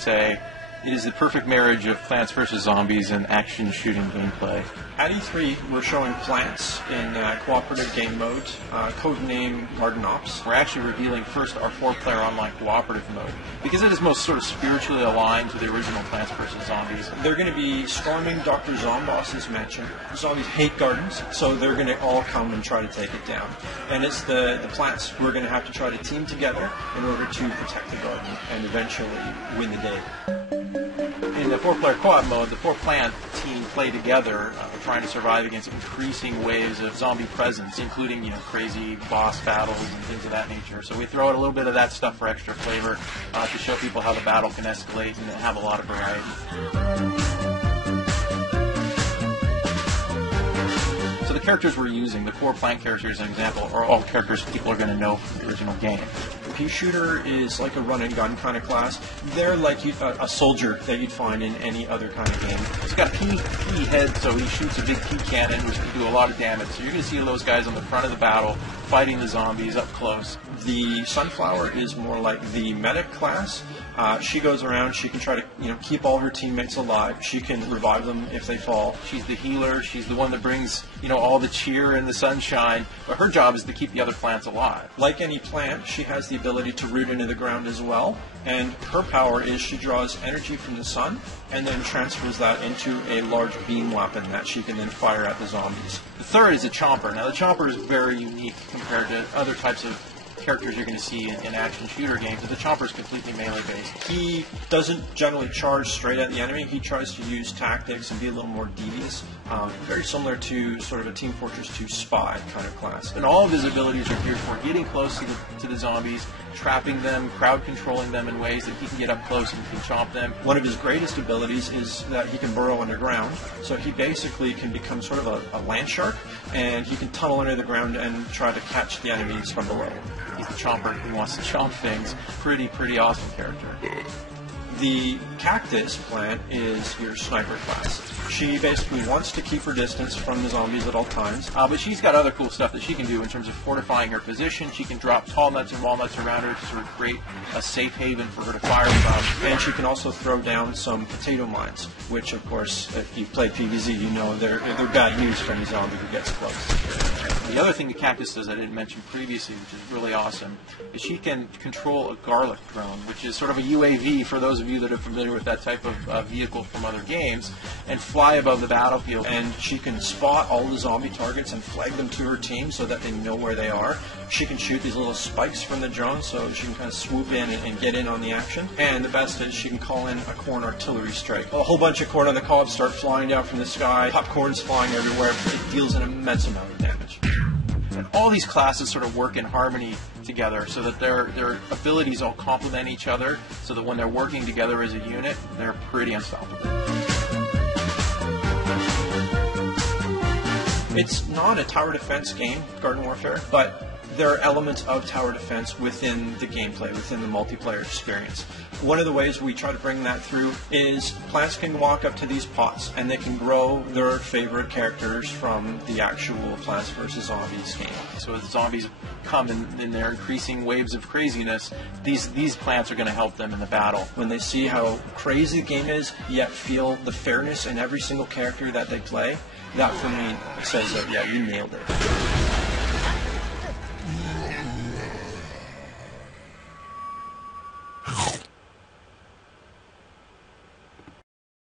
say it is the perfect marriage of Plants vs. Zombies and action shooting gameplay. At E3, we're showing Plants in cooperative game mode, codename Garden Ops. We're actually revealing first our 4-player online cooperative mode because it is most sort of spiritually aligned to the original Plants vs. Zombies. They're going to be storming Dr. Zomboss's mansion. Zombies hate gardens, so they're going to all come and try to take it down. And it's the plants who are going to have to try to team together in order to protect the garden and eventually win the day. In the 4-player co-op mode, the 4-plant team play together, trying to survive against increasing waves of zombie presence, including crazy boss battles and things of that nature. So we throw out a little bit of that stuff for extra flavor to show people how the battle can escalate and have a lot of variety. So the characters we're using, the core plant characters, as an example, are all characters people are going to know from the original game. Pea shooter is like a run and gun kind of class. They're like a soldier that you'd find in any other kind of game. He's got a pea head, so he shoots a big pea cannon, which can do a lot of damage. So you're going to see those guys on the front of the battle fighting the zombies up close. The Sunflower is more like the medic class. She goes around. She can try to keep all her teammates alive. She can revive them if they fall. She's the healer. She's the one that brings all the cheer and the sunshine. But her job is to keep the other plants alive. Like any plant, she has the ability to root into the ground as well. And her power is she draws energy from the sun and then transfers that into a large beam weapon that she can then fire at the zombies. The third is a Chomper. Now the Chomper is very unique compared to other types of characters you're going to see in action shooter games. The Chomper is completely melee based. He doesn't generally charge straight at the enemy. He tries to use tactics and be a little more devious. Very similar to sort of a Team Fortress 2 spy kind of class. And all of his abilities are geared for getting close to the zombies, trapping them, crowd controlling them in ways that he can get up close and can chomp them. One of his greatest abilities is that he can burrow underground. So he basically can become sort of a land shark, and he can tunnel under the ground and try to catch the enemies from below. He's the chomper who wants to chomp things. Pretty awesome character. The Cactus plant is your sniper class. She basically wants to keep her distance from the zombies at all times. But she's got other cool stuff that she can do in terms of fortifying her position. She can drop tall nuts and walnuts around her to sort of create a safe haven for her to fire from. And she can also throw down some potato mines, which, of course, if you've played PvZ, you know they're bad news for any zombie who gets close. The other thing the Cactus does I didn't mention previously, which is really awesome, is she can control a garlic drone, which is sort of a UAV for those of you that are familiar with that type of vehicle from other games, and fly above the battlefield. And she can spot all the zombie targets and flag them to her team so that they know where they are. She can shoot these little spikes from the drone so she can kind of swoop in and get in on the action. And the best is she can call in a corn artillery strike. A whole bunch of corn on the cob start flying down from the sky, popcorn's flying everywhere. It deals an immense amount of damage. And all these classes sort of work in harmony together so that their abilities all complement each other, so that when they're working together as a unit, they're pretty unstoppable. It's not a tower defense game, Garden Warfare, but there are elements of tower defense within the gameplay, within the multiplayer experience. One of the ways we try to bring that through is plants can walk up to these pots and they can grow their favorite characters from the actual Plants vs. Zombies game. So as zombies come in their increasing waves of craziness, these plants are going to help them in the battle. When they see how crazy the game is, yet feel the fairness in every single character that they play, that for me says that, yeah, you nailed it.